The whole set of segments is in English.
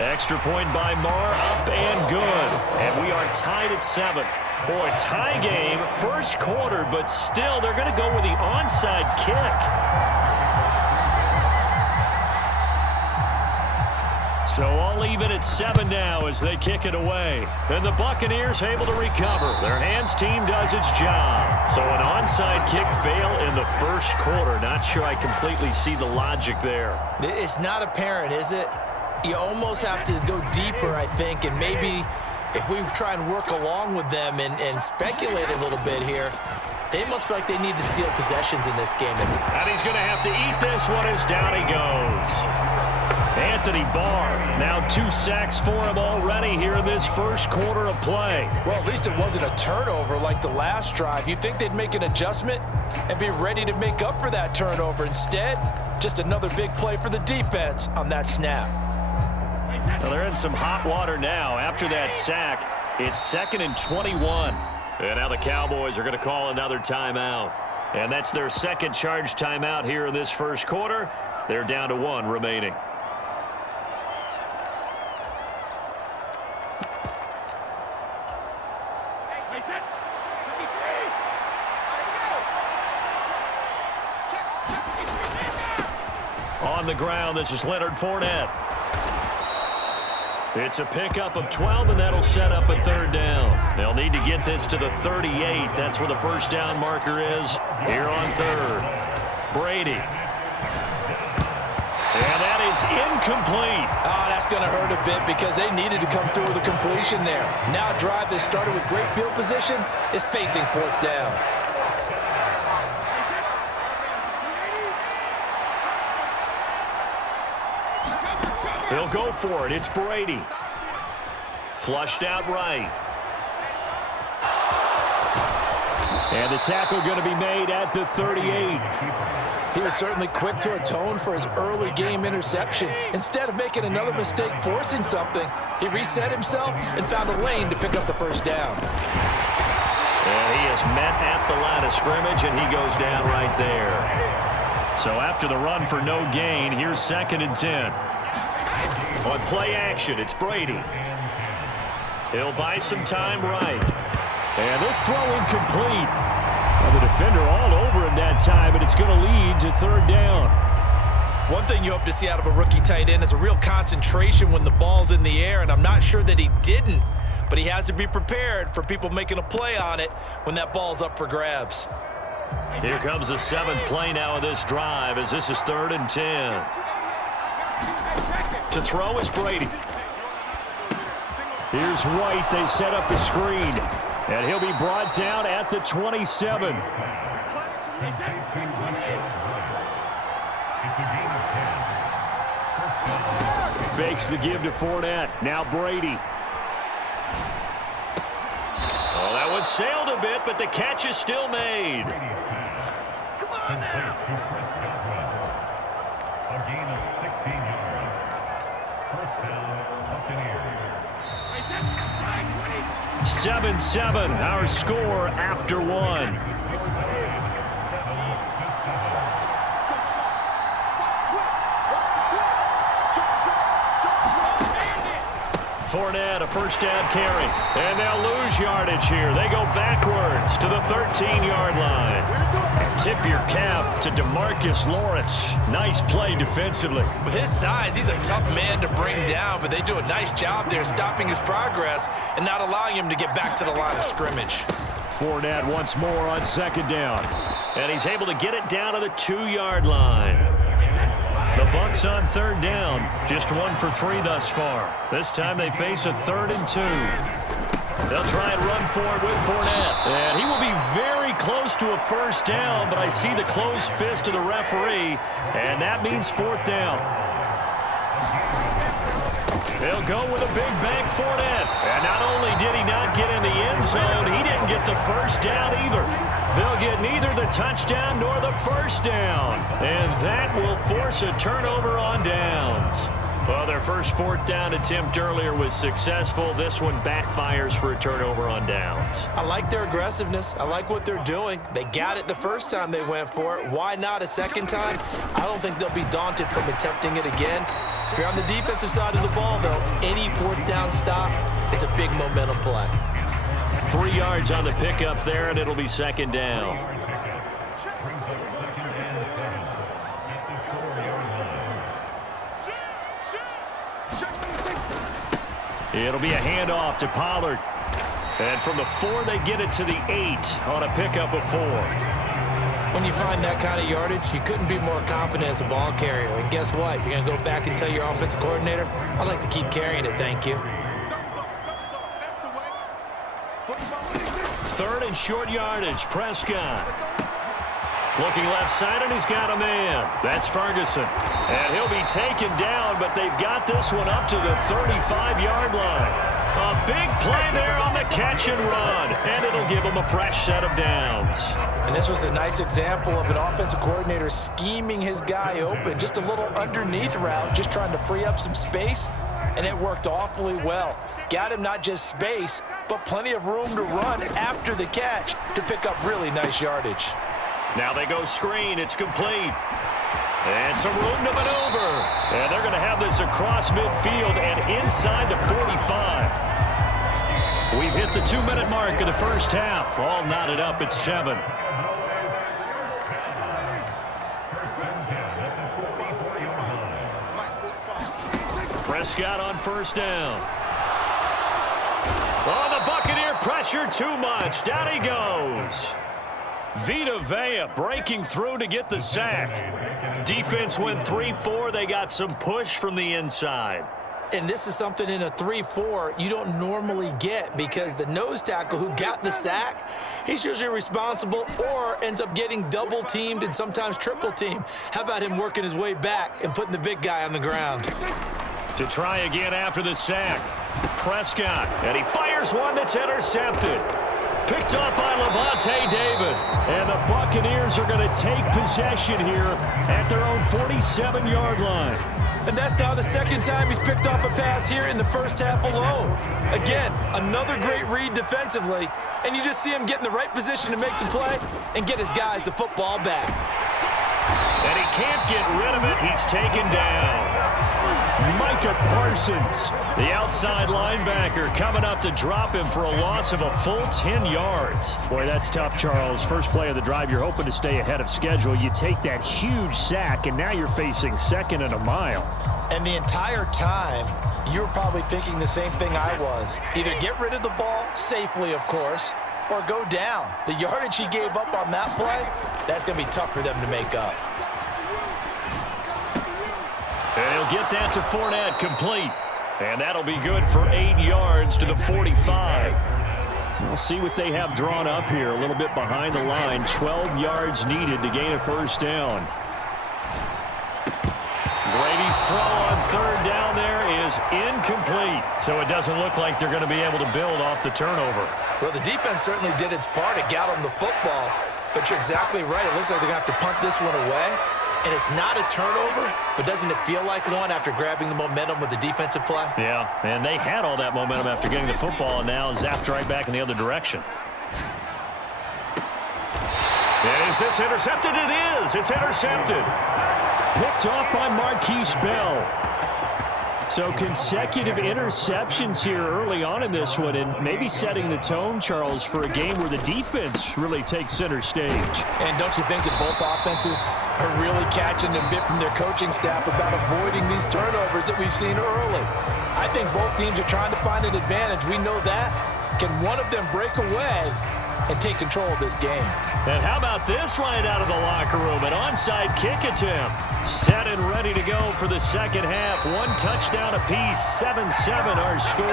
Extra point by Marr, up and good. And we are tied at 7. Boy, tie game, first quarter, but still they're going to go with the onside kick. So all even at 7 now as they kick it away. And the Buccaneers able to recover. Their hands team does its job. So an onside kick fail in the first quarter. Not sure I completely see the logic there. It's not apparent, is it? You almost have to go deeper, I think, and maybe if we try and work along with them and speculate a little bit here, they must feel like they need to steal possessions in this game. And he's going to have to eat this one as down he goes. Anthony Barr, now 2 sacks for him already here in this first quarter of play. Well, at least it wasn't a turnover like the last drive. You'd think they'd make an adjustment and be ready to make up for that turnover. Instead, just another big play for the defense on that snap. Well, they're in some hot water now. After that sack, it's 2nd and 21. And now the Cowboys are going to call another timeout. And that's their second charge timeout here in this first quarter. They're down to 1 remaining. On the ground, this is Leonard Fournette. It's a pickup of 12, and that'll set up a 3rd down. They'll need to get this to the 38. That's where the first down marker is here on 3rd. Brady. And that is incomplete. Oh, that's going to hurt a bit because they needed to come through with a completion there. Now a drive that started with great field position is facing 4th down. They'll go for it. It's Brady. Flushed out right. And the tackle going to be made at the 38. He was certainly quick to atone for his early game interception. Instead of making another mistake forcing something, he reset himself and found a lane to pick up the first down. And he is met at the line of scrimmage, and he goes down right there. So after the run for no gain, here's 2nd and 10. On play action, it's Brady. He'll buy some time right. And this throw incomplete. Well, the defender all over him that time, and it's going to lead to 3rd down. One thing you hope to see out of a rookie tight end is a real concentration when the ball's in the air, and I'm not sure that he didn't, but he has to be prepared for people making a play on it when that ball's up for grabs. Here comes the 7th play now of this drive as this is 3rd and 10. To throw is Brady. Here's White. They set up the screen. And he'll be brought down at the 27. Fakes the give to Fournette. Now Brady. Oh, that one sailed a bit, but the catch is still made. Come on now. A gain of 16 yards. First down, Buccaneers. 7-7, our score after 1. Fournette, a first down carry. And they'll lose yardage here. They go backwards to the 13-yard line. Tip your cap to DeMarcus Lawrence. Nice play defensively. With his size, he's a tough man to bring down, but they do a nice job there stopping his progress and not allowing him to get back to the line of scrimmage. Fournette once more on 2nd down. And he's able to get it down to the 2-yard line. The Bucs on 3rd down. Just 1 for 3 thus far. This time they face a 3rd and 2. They'll try and run for it with Fournette. And he will be very close to a first down, but I see the closed fist of the referee, and that means 4th down. They'll go with a big bank Fournette. And not only did he not get in the end zone, he didn't get the first down either. They'll get neither the touchdown nor the first down. And that will force a turnover on downs. Well, their first 4th down attempt earlier was successful. This one backfires for a turnover on downs. I like their aggressiveness. I like what they're doing. They got it the first time they went for it. Why not a second time? I don't think they'll be daunted from attempting it again. If you're on the defensive side of the ball, though, any fourth down stop is a big momentum play. 3 yards on the pickup there, and it'll be second down. Brings up second and 7 at the 4-yard line. It'll be a handoff to Pollard. And from the 4, they get it to the 8 on a pickup of 4. When you find that kind of yardage, you couldn't be more confident as a ball carrier. And guess what? You're going to go back and tell your offensive coordinator, I'd like to keep carrying it, thank you. 3rd and short yardage, Prescott. Looking left side, and he's got a man. That's Ferguson. And he'll be taken down, but they've got this one up to the 35-yard line. A big play there on the catch and run, and it'll give them a fresh set of downs. And this was a nice example of an offensive coordinator scheming his guy open. Just a little underneath route, just trying to free up some space, and it worked awfully well. Got him not just space, but plenty of room to run after the catch to pick up really nice yardage. Now they go screen. It's complete. And some room to maneuver. And they're going to have this across midfield and inside the 45. We've hit the 2-minute mark of the first half. All knotted up at 7. Prescott on first down. Oh, the Buccaneer pressure too much. Down he goes. Vita Vea breaking through to get the sack. Defense went 3-4. They got some push from the inside. And this is something in a 3-4 you don't normally get because the nose tackle who got the sack, he's usually responsible or ends up getting double teamed and sometimes triple teamed. How about him working his way back and putting the big guy on the ground? To try again after the sack. Prescott, and he fires one that's intercepted. Picked up by Levante David. And the Buccaneers are going to take possession here at their own 47-yard line. And that's now the second time he's picked off a pass here in the first half alone. Again, another great read defensively, and you just see him get in the right position to make the play and get his guys the football back. And he can't get rid of it. He's taken down. Micah Parsons, the outside linebacker, coming up to drop him for a loss of a full 10 yards. Boy, that's tough, Charles. First play of the drive, you're hoping to stay ahead of schedule. You take that huge sack, and now you're facing 2nd and a mile. And the entire time, you were probably thinking the same thing I was. Either get rid of the ball, safely, of course, or go down. The yardage he gave up on that play, that's going to be tough for them to make up. And he'll get that to Fournette, complete. And that'll be good for 8 yards to the 45. We'll see what they have drawn up here. A little bit behind the line. 12 yards needed to gain a first down. Brady's throw on third down there is incomplete. So it doesn't look like they're going to be able to build off the turnover. Well, the defense certainly did its part. It got them the football. But you're exactly right. It looks like they're going to have to punt this one away. And it's not a turnover, but doesn't it feel like one after grabbing the momentum with the defensive play? Yeah, and they had all that momentum after getting the football and now zapped right back in the other direction. And is this intercepted? It is. It's intercepted. Picked off by Marquise Bell. So consecutive interceptions here early on in this one, and maybe setting the tone, Charles, for a game where the defense really takes center stage. And don't you think that both offenses are really catching a bit from their coaching staff about avoiding these turnovers that we've seen early? I think both teams are trying to find an advantage. We know that. Can one of them break away and take control of this game? And how about this right out of the locker room? An onside kick attempt. Set and ready to go for the second half. One touchdown apiece, 7-7 our score.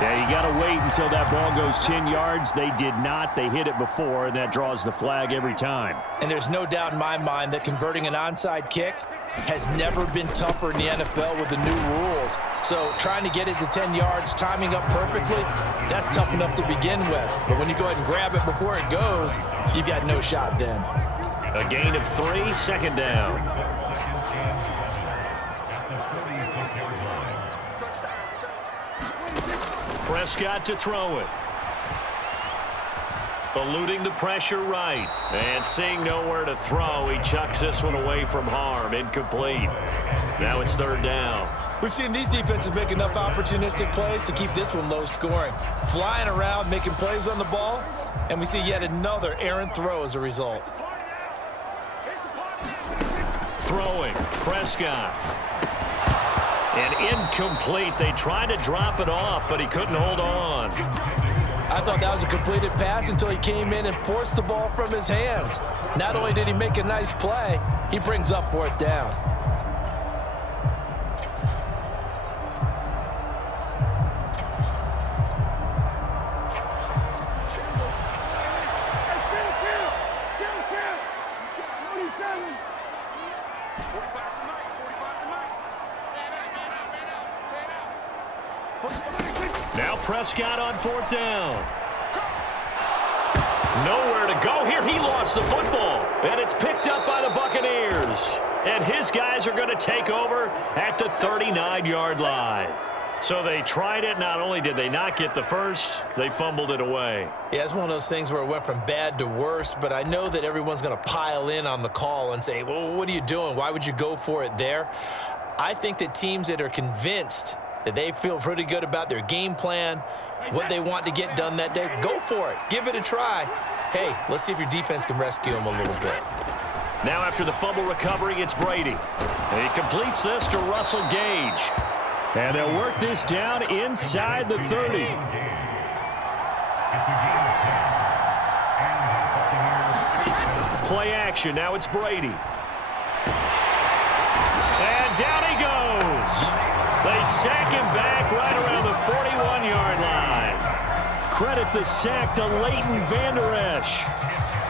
Yeah, you got to wait until that ball goes 10 yards. They did not. They hit it before, and that draws the flag every time. And there's no doubt in my mind that converting an onside kick has never been tougher in the NFL with the new rules. So trying to get it to 10 yards, timing up perfectly, that's tough enough to begin with. But when you go ahead and grab it before it goes, you've got no shot then. A gain of 3, second down. Prescott to throw it. Eluding the pressure right. And seeing nowhere to throw, he chucks this one away from harm. Incomplete. Now it's third down. We've seen these defenses make enough opportunistic plays to keep this one low scoring. Flying around, making plays on the ball, and we see yet another errant throw as a result. Throwing, Prescott. And incomplete. They tried to drop it off, but he couldn't hold on. I thought that was a completed pass until he came in and forced the ball from his hands. Not only did he make a nice play, he brings up 4th down. Now Prescott on 4th down. Nowhere to go here. He lost the football. And it's picked up by the Buccaneers. And his guys are going to take over at the 39-yard line. So they tried it. Not only did they not get the first, they fumbled it away. Yeah, it's one of those things where it went from bad to worse, but I know that everyone's going to pile in on the call and say, well, what are you doing? Why would you go for it there? I think that teams that are convinced that they feel pretty good about their game plan, what they want to get done that day, go for it. Give it a try. Hey, let's see if your defense can rescue them a little bit. Now after the fumble recovery, it's Brady. He completes this to Russell Gage. And they'll work this down inside the 30. Play action. Now it's Brady. And down he goes. They sack him back right around the 41-yard line. Credit the sack to Leighton Vander Esch.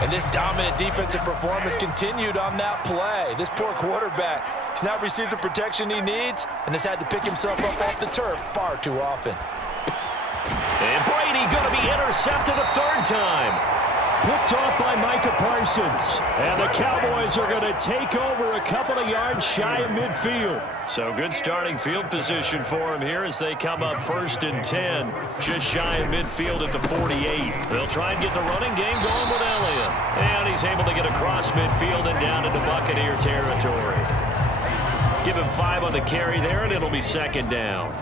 And this dominant defensive performance continued on that play. This poor quarterback has not received the protection he needs and has had to pick himself up off the turf far too often. And Brady going to be intercepted a 3rd time. Picked off by Micah Parsons. And the Cowboys are going to take over a couple of yards shy of midfield. So good starting field position for him here as they come up 1st and 10. Just shy of midfield at the 48. They'll try and get the running game going with Elliott. And he's able to get across midfield and down into Buccaneer territory. Give him 5 on the carry there, and it'll be 2nd down.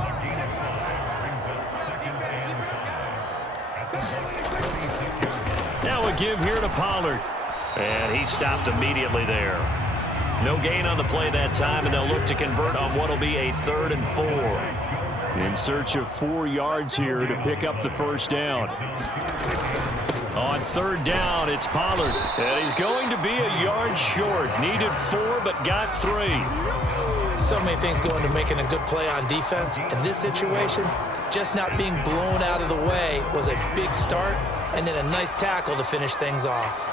Now a give here to Pollard. And he stopped immediately there. No gain on the play that time, and they'll look to convert on what will be a 3rd and 4. In search of 4 yards here to pick up the 1st down. On 3rd down, it's Pollard. And he's going to be a yard short. Needed 4, but got 3. So many things go into making a good play on defense. In this situation, just not being blown out of the way was a big start, and then a nice tackle to finish things off.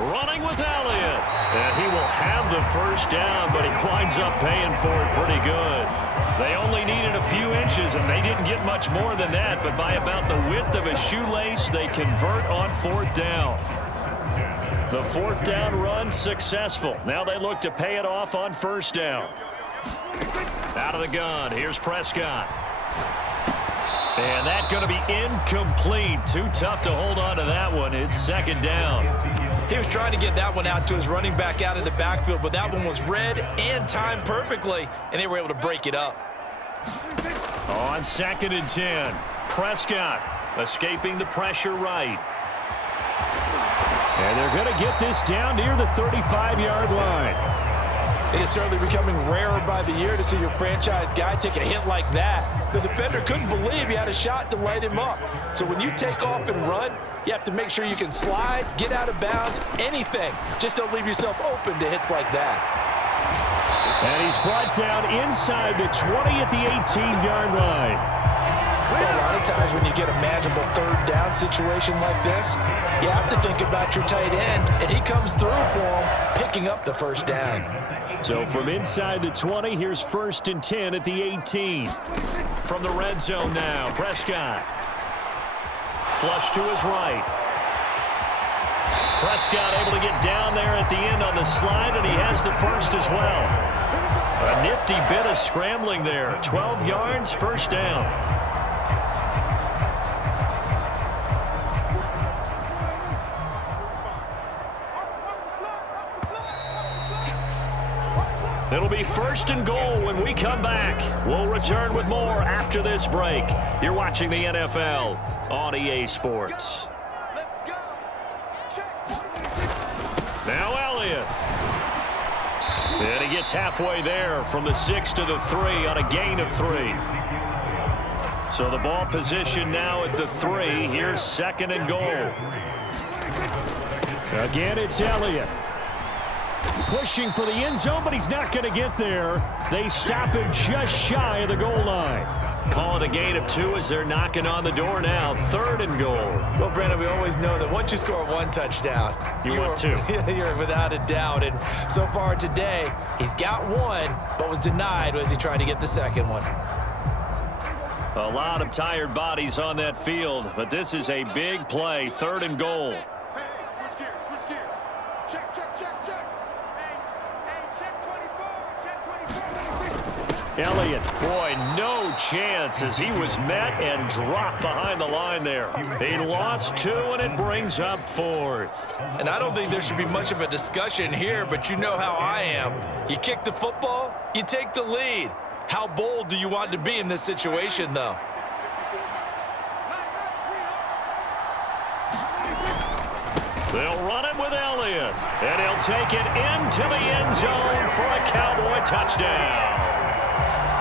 Running with Elliott. And he will have the 1st down, but he winds up paying for it pretty good. They only needed a few inches, and they didn't get much more than that, but by about the width of a shoelace, they convert on 4th down. The 4th down run successful. Now they look to pay it off on 1st down. Out of the gun, here's Prescott. And that's going to be incomplete. Too tough to hold on to that one. It's 2nd down. He was trying to get that one out to his running back out of the backfield, but that one was read and timed perfectly, and they were able to break it up. On 2nd and 10, Prescott escaping the pressure right. And they're going to get this down near the 35-yard line. It is certainly becoming rarer by the year to see your franchise guy take a hit like that. The defender couldn't believe he had a shot to light him up. So when you take off and run, you have to make sure you can slide, get out of bounds, anything. Just don't leave yourself open to hits like that. And he's brought down inside the 20 at the 18-yard line. Well, a lot of times when you get a manageable 3rd down situation like this, you have to think about your tight end, and he comes through for him, picking up the 1st down. So from inside the 20, here's 1st and 10 at the 18. From the red zone now, Prescott. Flush to his right. Prescott able to get down there at the end on the slide, and he has the 1st as well. A nifty bit of scrambling there. 12 yards, 1st down. It'll be 1st and goal when we come back. We'll return with more after this break. You're watching the NFL on EA Sports. Now Elliott. And he gets halfway there from the 6 to the 3 on a gain of 3. So the ball position now at the 3. Here's 2nd and goal. Again, it's Elliott. Pushing for the end zone, but he's not going to get there. They stop him just shy of the goal line. Call it a gain of 2 as they're knocking on the door now. 3rd and goal. Well, Brandon, we always know that once you score 1 touchdown, you're 2. You're without a doubt. And so far today, he's got 1, but was denied as he tried to get the 2nd one. A lot of tired bodies on that field, but this is a big play. 3rd and goal. Switch gears. Check. Hey, check 24. Elliott. Boy, no chance as he was met and dropped behind the line there. He lost 2, and it brings up 4th. And I don't think there should be much of a discussion here, but you know how I am. You kick the football, you take the lead. How bold do you want to be in this situation, though? They'll run it with Elliott, and he'll take it into the end zone for a Cowboy touchdown.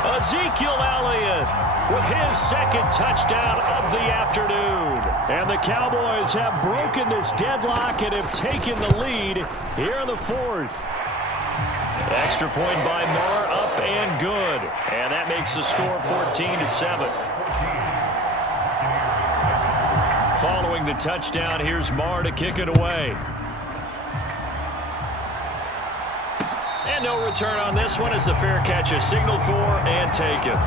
Ezekiel Elliott with his 2nd touchdown of the afternoon. And the Cowboys have broken this deadlock and have taken the lead here in the 4th. Extra point by Marr, up and good. And that makes the score 14-7. Following the touchdown, here's Marr to kick it away. And no return on this one as the fair catch is signaled for and taken.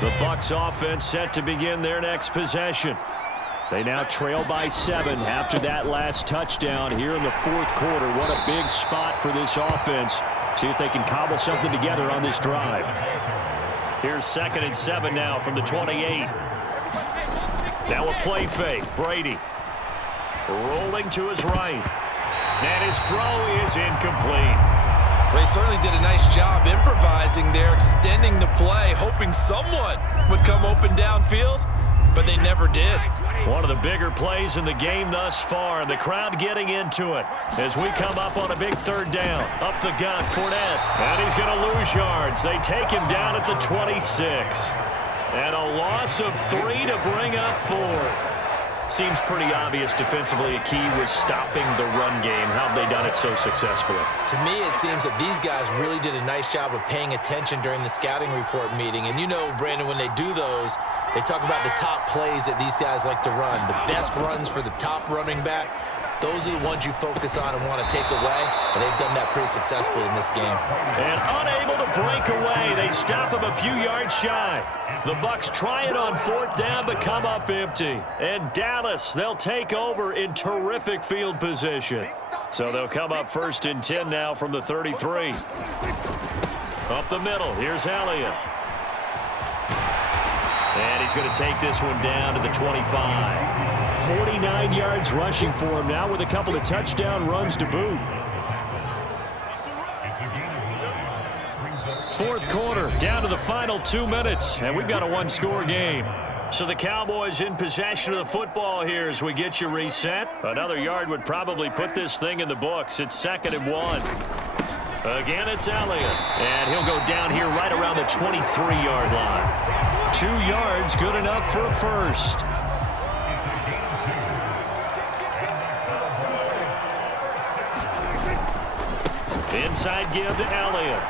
The Bucs offense set to begin their next possession. They now trail by 7 after that last touchdown here in the 4th quarter. What a big spot for this offense. See if they can cobble something together on this drive. Here's 2nd and 7 now from the 28. Now a play fake. Brady rolling to his right. And his throw is incomplete. Well, he certainly did a nice job improvising there, extending the play, hoping someone would come open downfield, but they never did. One of the bigger plays in the game thus far, and the crowd getting into it as we come up on a big 3rd down. Up the gun, Fournette, and he's going to lose yards. They take him down at the 26. And a loss of 3 to bring up 4. Seems pretty obvious defensively a key was stopping the run game. How have they done it so successfully? To me, it seems that these guys really did a nice job of paying attention during the scouting report meeting. And you know, Brandon, when they do those, they talk about the top plays that these guys like to run. The best runs for the top running back, those are the ones you focus on and want to take away. And they've done that pretty successfully in this game. And unable to break away, they stop him a few yards shy. The Bucs try it on 4th down, but come up empty. And Dallas, they'll take over in terrific field position. So they'll come up 1st and 10 now from the 33. Up the middle, here's Elliott. And he's going to take this one down to the 25. 49 yards rushing for him now with a couple of touchdown runs to boot. 4th quarter, down to the final 2 minutes, and we've got a 1-score game. So the Cowboys in possession of the football here as we get you reset. Another yard would probably put this thing in the books. It's 2nd and 1. Again, it's Elliott, and he'll go down here right around the 23-yard line. 2 yards, good enough for a first. Inside give to Elliott.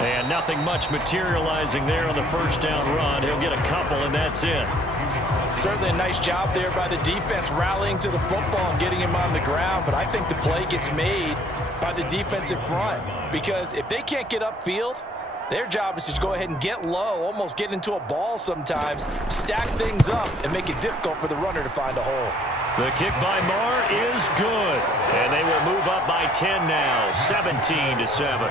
And nothing much materializing there on the 1st down run. He'll get a couple, and that's it. Certainly a nice job there by the defense rallying to the football and getting him on the ground, but I think the play gets made by the defensive front because if they can't get upfield, their job is to go ahead and get low, almost get into a ball sometimes, stack things up, and make it difficult for the runner to find a hole. The kick by Marr is good, and they will move up by 10 now, 17-7.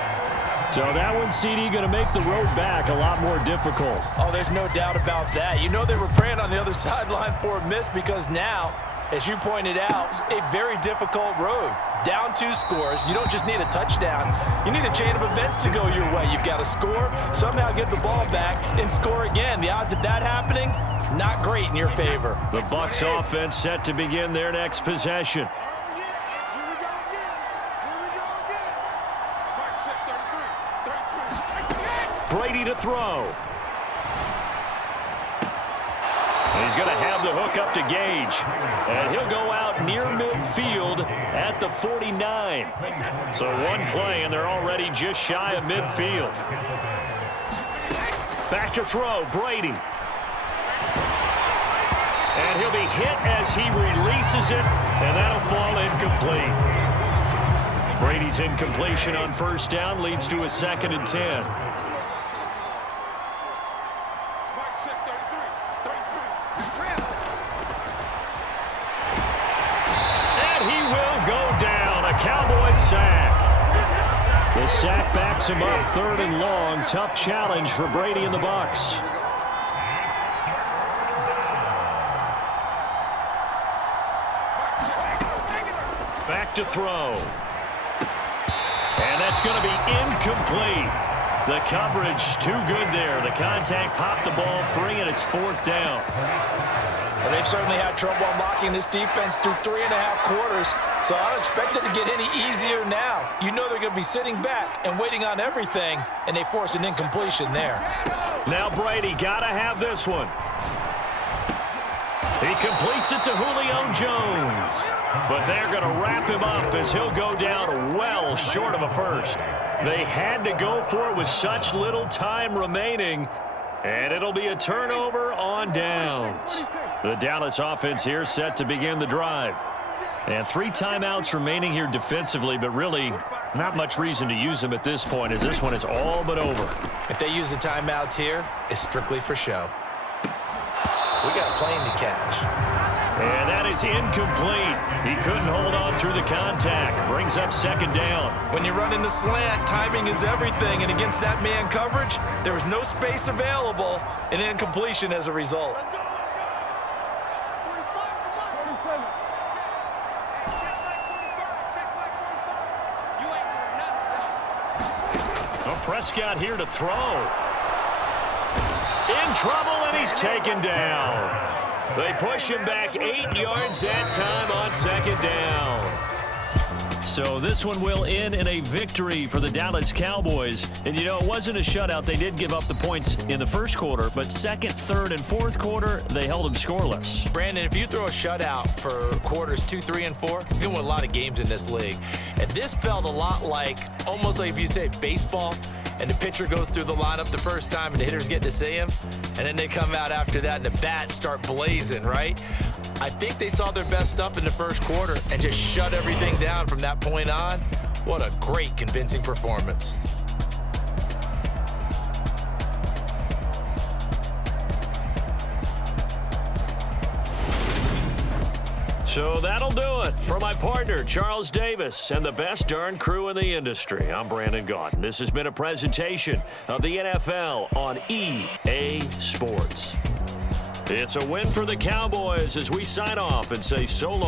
So that one, CD, going to make the road back a lot more difficult. Oh, there's no doubt about that. You know they were praying on the other sideline for a miss because now, as you pointed out, a very difficult road. Down 2 scores. You don't just need a touchdown. You need a chain of events to go your way. You've got to score, somehow get the ball back, and score again. The odds of that happening, not great in your favor. The Bucs offense set to begin their next possession. Here we go again. Here we go again. 5, 6, 33. Brady to throw. He's going to have the hook up to Gage. And he'll go out near midfield at the 49. So one play, and they're already just shy of midfield. Back to throw, Brady. And he'll be hit as he releases it, and that'll fall incomplete. Brady's incompletion on first down leads to a 2nd and 10. 5, 6, 33. And he will go down. A Cowboys sack. The sack backs him up 3rd and long. Tough challenge for Brady and the Bucs. Back to throw. And that's going to be incomplete. The coverage too good there. The contact popped the ball free, and it's 4th down. Well, they've certainly had trouble unlocking this defense through 3.5 quarters, so I don't expect it to get any easier now. You know they're going to be sitting back and waiting on everything, and they force an incompletion there. Now Brady got to have this one. He completes it to Julio Jones. But they're going to wrap him up as he'll go down well short of a first. They had to go for it with such little time remaining. And it'll be a turnover on downs. The Dallas offense here set to begin the drive. And 3 timeouts remaining here defensively, but really not much reason to use them at this point as this one is all but over. If they use the timeouts here, it's strictly for show. We got a plane to catch. And that is incomplete. He couldn't hold on through the contact. Brings up 2nd down. When you run in the slant, timing is everything, and against that man coverage, there was no space available, and incompletion as a result. Let's go. 45 to the mark. Oh, Prescott here to throw. In trouble, and he's taken down. They push him back 8 yards that time on 2nd down. So this one will end in a victory for the Dallas Cowboys. And, you know, it wasn't a shutout. They did give up the points in the first quarter, but 2nd, 3rd, and 4th quarter, they held them scoreless. Brandon, if you throw a shutout for quarters 2, 3, and 4, you can win a lot of games in this league. And this felt a lot like, almost like if you say baseball, and the pitcher goes through the lineup the first time and the hitters get to see him, and then they come out after that and the bats start blazing, right? I think they saw their best stuff in the first quarter and just shut everything down from that point on. What a great, convincing performance. So that'll do it for my partner, Charles Davis, and the best darn crew in the industry. I'm Brandon Gaudin. This has been a presentation of the NFL on EA Sports. It's a win for the Cowboys as we sign off and say so long.